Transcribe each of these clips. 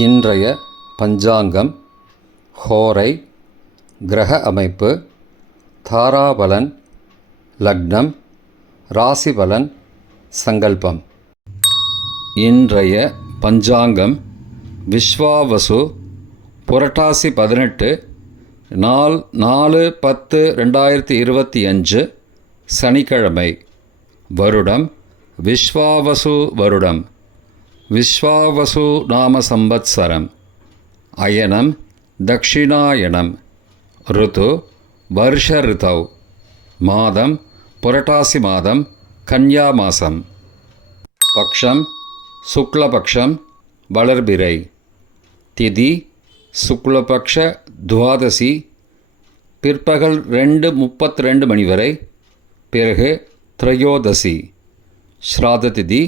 இன்றைய பஞ்சாங்கம், ஹோரை, கிரக அமைப்பு, தாராபலன், லக்னம், ராசிபலன், சங்கல்பம். இன்றைய பஞ்சாங்கம் விஸ்வாவசு, புரட்டாசி 18, நாள் 4/10/2025, சனிக்கிழமை. வருடம் விஸ்வாவசு வருடம். விஸ்வாவசு நாம சம்பத்சரம். அயனம் தக்ஷிணாயனம். ருது வருஷ ரிதௌ. மாதம் புரட்டாசி மாதம், கன்யா மாசம். பக்ஷம் சுக்லபக்ஷம், வளர்பிறை. திதி சுக்லபக்ஷ துவாதசி, பிற்பகல் 2:32 மணி வரை, பிறகு திரையோதசி. ஸ்ராத திதி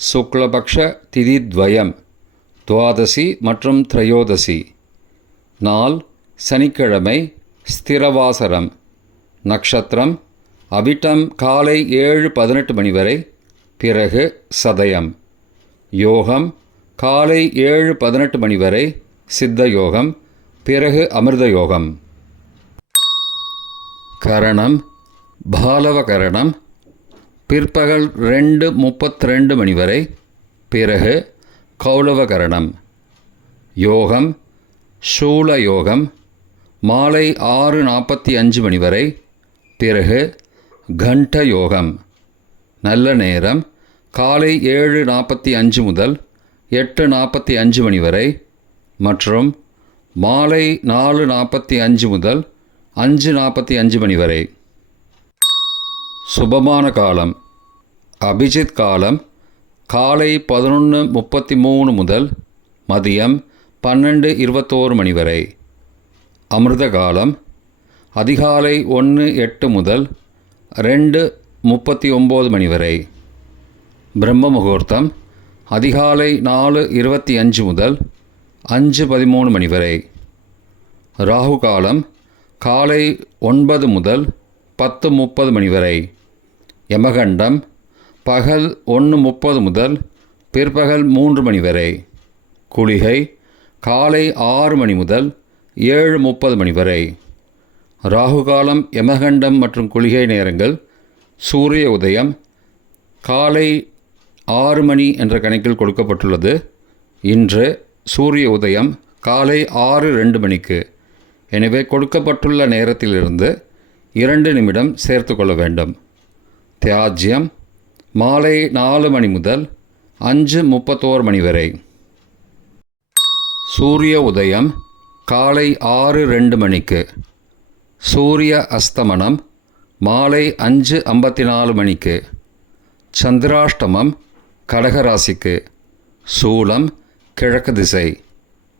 சுக்லபக்ஷ திதித்வயம், துவாதசி மற்றும் திரையோதசி. நாள் சனிக்கிழமை, ஸ்திரவாசரம். நக்ஷத்திரம் அவிட்டம் காலை 7:18 மணி வரை, பிறகு சதயம். யோகம் காலை 7:18 மணி வரை, சித்த யோகம், பிறகு அமிர்த யோகம். கரணம் பாலவ கரணம். பிற்பகல் 2:32 மணி வரை, பிறகு கௌளவ கரணம். யோகம் சூல யோகம் மாலை 6:45 மணி வரை, பிறகு கண்ட யோகம். நல்ல நேரம் காலை 7:45 முதல் 8:45 மணி வரை மற்றும் மாலை 4:45 முதல் 5:45 மணி வரை. சுபமான காலம் அபிஜித் காலம் காலை 11:33 முதல் மதியம் 12:21 மணி வரை. அமிர்த காலம் அதிகாலை 1:08 முதல் 2:39 மணி வரை. பிரம்ம முகூர்த்தம் அதிகாலை 4:25 முதல் 5:13 மணி வரை. ராகு காலம் காலை 9 முதல் 10:30 மணி வரை. யமகண்டம் பகல் 1:30 முதல் பிற்பகல் 3 மணி வரை. குளிகை காலை 6 மணி முதல் 7:30 மணி வரை. ராகுகாலம், யமகண்டம் மற்றும் குளிகை நேரங்கள்: சூரிய உதயம் காலை 6 மணி என்ற கணக்கில் கொடுக்கப்பட்டுள்ளது. இன்று சூரிய உதயம் காலை 6:02 மணிக்கு. எனவே கொடுக்கப்பட்டுள்ள நேரத்திலிருந்து 2 நிமிடம் சேர்த்து கொள்ள வேண்டும். தியாஜ்யம் மாலை 4 மணி முதல் 5:31 மணி வரை. சூரிய உதயம் காலை 6:02 மணிக்கு. சூரிய அஸ்தமனம் மாலை 5:54 மணிக்கு. சந்திராஷ்டமம் கடகராசிக்கு. சூலம் கிழக்கு திசை.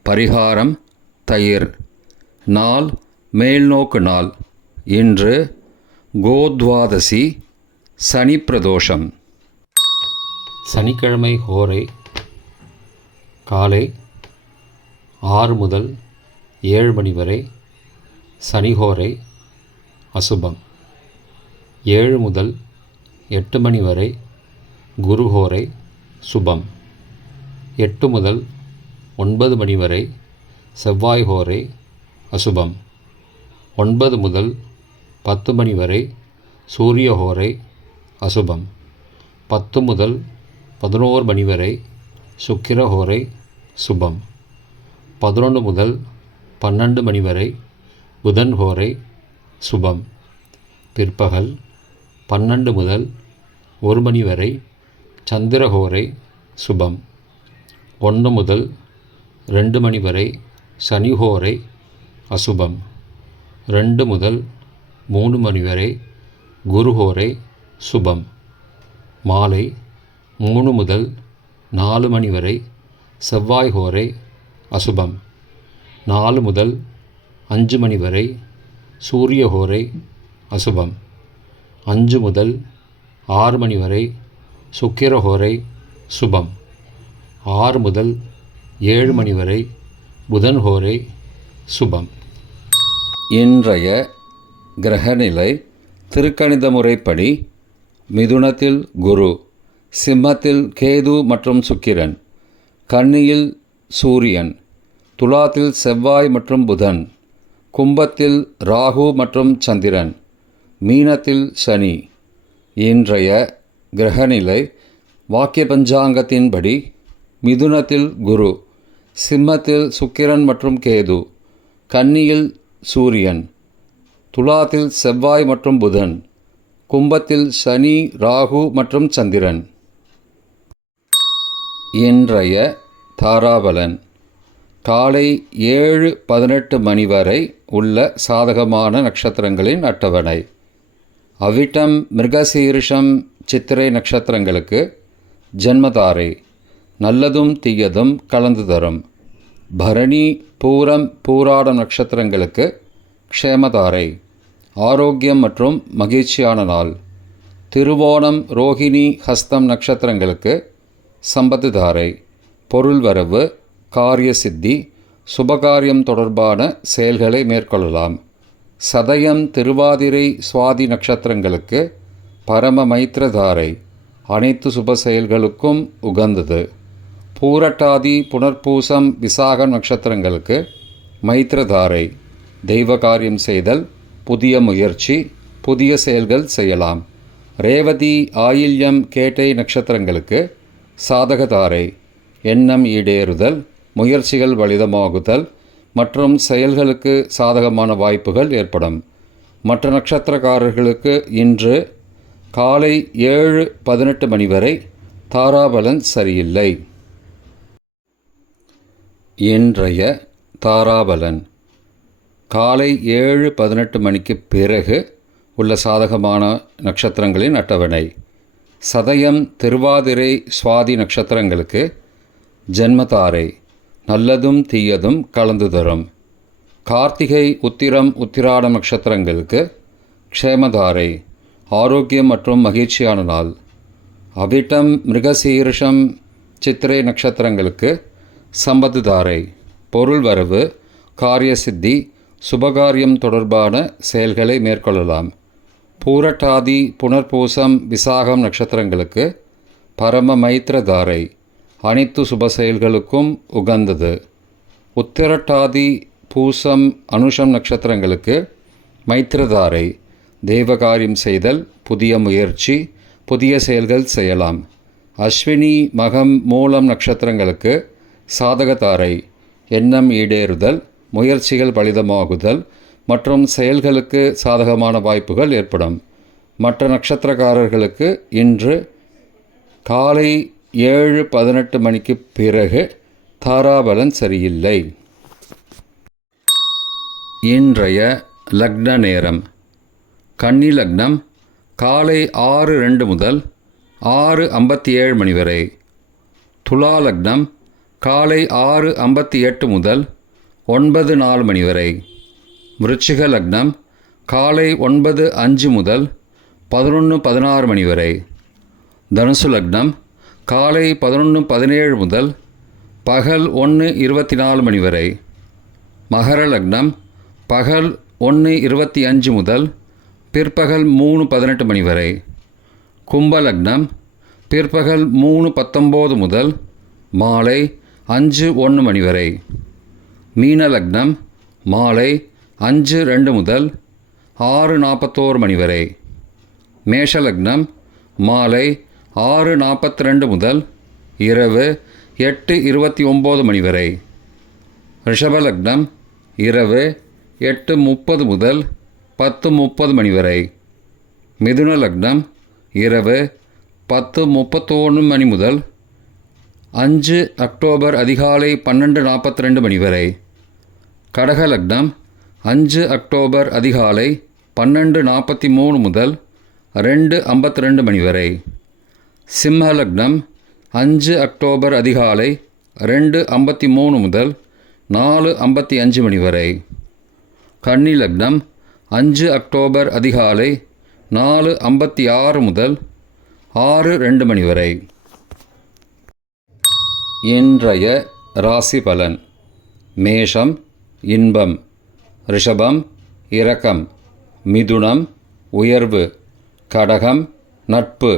பரிகாரம் தயிர். நாள் மேல்நோக்கு நாள். இன்று கோத்வாதசி, சனி பிரதோஷம். சனிக்கிழமை ஹோரை காலை 6 முதல் 7 மணி வரை. சனிஹோரை அசுபம். 7 முதல் 8 மணி வரை குருஹோரை சுபம். 8 முதல் 9 மணி வரை செவ்வாய் ஹோரை அசுபம். 9 முதல் 10 மணி வரை சூரிய ஹோரை அசுபம். 10 முதல் 11 மணி வரை சுக்கிர ஹோரை சுபம். 11 முதல் 12 மணி வரை புதன் ஹோரை சுபம். பிற்பகல் 12 முதல் 1 மணி வரை சந்திர ஹோரை சுபம். 1 முதல் 2 மணி வரை சனி ஹோரை அசுபம். 2 முதல் 3 மணி வரை குருஹோரை சுபம். மாலை 3 முதல் 4 மணி வரை செவ்வாய் ஹோரை அசுபம். 4 முதல் 5 மணி வரை சூரிய ஹோரை அசுபம். 5 முதல் 6 மணி வரை சுக்கிர ஹோரை சுபம். 6 முதல் 7 மணி வரை புதன் ஹோரை சுபம். இன்றைய கிரகநிலை திருக்கணித முறைப்படி மிதுனத்தில் குரு, சிம்மத்தில் கேது மற்றும் சுக்கிரன், கன்னியில் சூரியன், துலாத்தில் செவ்வாய் மற்றும் புதன், கும்பத்தில் ராகு மற்றும் சந்திரன், மீனத்தில் சனி. இன்றைய கிரகநிலை வாக்கிய பஞ்சாங்கத்தின்படி மிதுனத்தில் குரு, சிம்மத்தில் சுக்கிரன் மற்றும் கேது, கன்னியில் சூரியன், துலாத்தில் செவ்வாய் மற்றும் புதன், கும்பத்தில் சனி, ராகு மற்றும் சந்திரன். இன்றைய தாராபலன் காலை 7:18 மணி வரை உள்ள சாதகமான நட்சத்திரங்களின் அட்டவணை. அவிட்டம், மிருகசீரிஷம், சித்திரை நட்சத்திரங்களுக்கு ஜன்மதாரை, நல்லதும் தீயதும் கலந்து தரும். பரணி, பூரம், பூராடம் நட்சத்திரங்களுக்கு க்ஷேமதாரை, ஆரோக்கியம் மற்றும் மகிழ்ச்சியான நாள். திருவோணம், ரோகிணி, ஹஸ்தம் நட்சத்திரங்களுக்கு சம்பத்துதாரை, பொருள் வரவு, காரிய சித்தி, சுபகாரியம் தொடர்பான செயல்களை மேற்கொள்ளலாம். சதயம், திருவாதிரை, சுவாதி நட்சத்திரங்களுக்கு பரம மைத்திரதாரை, அனைத்து சுப செயல்களுக்கும் உகந்தது. பூரட்டாதி, புனர்பூசம், விசாகம் நட்சத்திரங்களுக்கு மைத்திரதாரை, தெய்வ காரியம் செய்தல், புதிய முயற்சி, புதிய செயல்கள் செய்யலாம். ரேவதி, ஆயில்யம், கேட்டை நட்சத்திரங்களுக்கு சாதகதாரை, எண்ணம் ஈடேறுதல், முயற்சிகள் பலிதமாகுதல் மற்றும் செயல்களுக்கு சாதகமான வாய்ப்புகள் ஏற்படும். மற்ற நட்சத்திரக்காரர்களுக்கு இன்று காலை 7:18 மணி வரை தாராபலன் சரியில்லை. இன்றைய தாராபலன் காலை 7:18 மணிக்கு பிறகு உள்ள சாதகமான நட்சத்திரங்களின் அட்டவணை. சதயம், திருவாதிரை, சுவாதி நட்சத்திரங்களுக்கு ஜன்மதாரை, நல்லதும் தீயதும் கலந்து தரும். கார்த்திகை, உத்திரம், உத்திராடம் நட்சத்திரங்களுக்கு க்ஷேமதாரை, ஆரோக்கியம் மற்றும் மகிழ்ச்சியான நாள். அவிட்டம், மிருகசீரிஷம், சித்திரை நட்சத்திரங்களுக்கு சம்பத்துதாரை, பொருள் வரவு, காரிய சித்தி, சுபகாரியம் தொடர்பான செயல்களை மேற்கொள்ளலாம். பூரட்டாதி, புனர்பூசம், விசாகம் நட்சத்திரங்களுக்கு பரம மைத்திரதாரை, அனைத்து சுப செயல்களுக்கும் உகந்தது. உத்திரட்டாதி, பூசம், அனுஷம் நட்சத்திரங்களுக்கு மைத்திரதாரை, தெய்வகாரியம் செய்தல், புதிய முயற்சி, புதிய செயல்கள் செய்யலாம். அஸ்வினி, மகம், மூலம் நட்சத்திரங்களுக்கு சாதகதாரை, எண்ணம் ஈடேறுதல், முயற்சிகள் பலிதமாகுதல் மற்றும் செயல்களுக்கு சாதகமான வாய்ப்புகள் ஏற்படும். மற்ற நட்சத்திரக்காரர்களுக்கு இன்று காலை 7:18 மணிக்கு பிறகு தாராபலன் சரியில்லை. இன்றைய லக்ன நேரம். கன்னி லக்னம் காலை 6:02 முதல் 6:57 மணி வரை. துலா லக்னம் காலை 6:58 முதல் 9:04 மணி வரை. விருச்சிக லக்னம் காலை 9:05 முதல் 11:16 மணி வரை. தனுசு லக்னம் காலை 11:17 முதல் பகல் 1:24 மணி வரை. மகர லக்னம் பகல் 1:25 முதல் பிற்பகல் 3:18 மணி வரை. கும்ப லக்னம் பிற்பகல் 3:19 முதல் மாலை 5:01 மணி வரை. மீன லக்னம் மாலை 5:02 முதல் 6:41 மணி வரை. மேஷ லக்னம் மாலை 6:42 முதல் இரவு 8:29 மணி வரை. ரிஷப லக்னம் இரவு 8:30 முதல் 10:30 மணி வரை. மிதுன லக்னம் இரவு 10:31 மணி முதல் 5 அக்டோபர் அதிகாலை 12:42 மணி வரை. கடக லக்னம் 5 அக்டோபர் அதிகாலை 12:43 முதல் 2:52 மணி வரை. சிம்ம லக்னம் 5 அக்டோபர் அதிகாலை 2:53 முதல் 4:55 மணி வரை. கன்னி லக்னம் 5 அக்டோபர் அதிகாலை 4:56 முதல் 6:02 மணி வரை. இன்றைய ராசி பலன். மேஷம் இன்பம், ரிஷபம் இரக்கம், மிதுனம் உயர்வு, கடகம் நட்பு,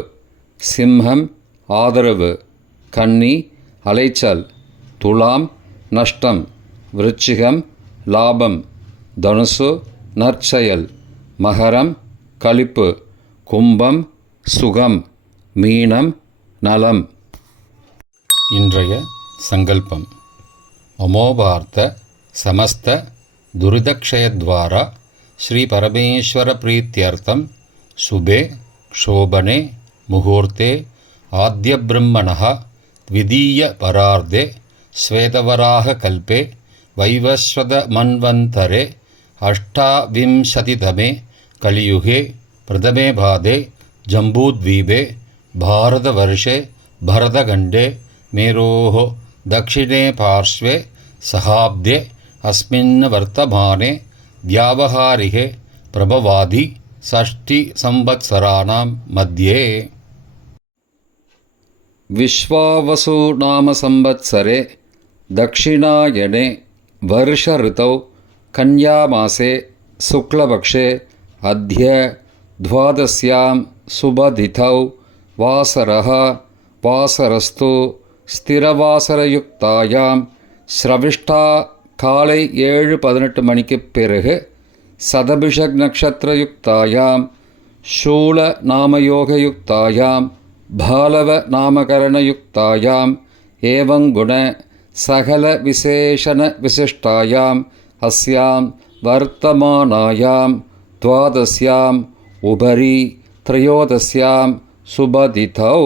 சிம்மம் ஆதரவு, கன்னி அலைச்சல், துலாம் நஷ்டம், விருச்சிகம் லாபம், தனுசு நற்செயல், மகரம் களிப்பு, கும்பம் சுகம், மீனம் நலம். இன்றைய சங்கல்பம். அமோபார்த்த சமஸ்த துரிதக்ஷயத்வாரா ஸ்ரீ பரமேஸ்வர பிரீத்தியர்த்தம் சுபே க்ஷோபனே முகூர்த்தே ஆத்ய பிரம்மணः த்விதீய பரார்த்தே ஸ்வேதவராக கல்பே வைவஸ்வத மன்வந்தரே அஷ்டாவிம்சதிதமே கலியுகே பிரதமே பாதே ஜம்பூத்வீபே பாரதவர்ஷே பரதகண்டே மேரோः दक्षिणे पार्श्वे सहाब्दे अस्मिन् वर्तमाने व्यावहारिके प्रभवादि षष्टिसंवत्सराणां मध्ये विश्वावसु नाम संवत्सरे दक्षिणायने वर्ष ऋतौ कन्यामासे शुक्लपक्षे अद्य द्वादश्यां शुभतिथौ वासरः वासरस्तु ஸ்திரவாசரயுக்தாயாம் ஸ்ரவிஷ்டா காலை 7:18 மணிக்குப் பிறகு சதபிஷக் நக்ஷத்திரயுக்தாயாம் ஷூல நாமயோகயுக்தாயாம் பாலவ நாமகரணயுக்தாயாம் ஏவங்குண சகல விசேஷண விசிஷ்டாயாம் அஸ்யாம் வர்த்தமானாயாம் துவாதஸ்யாம் உபரி த்ரயோதஸ்யாம் சுபதிதௌ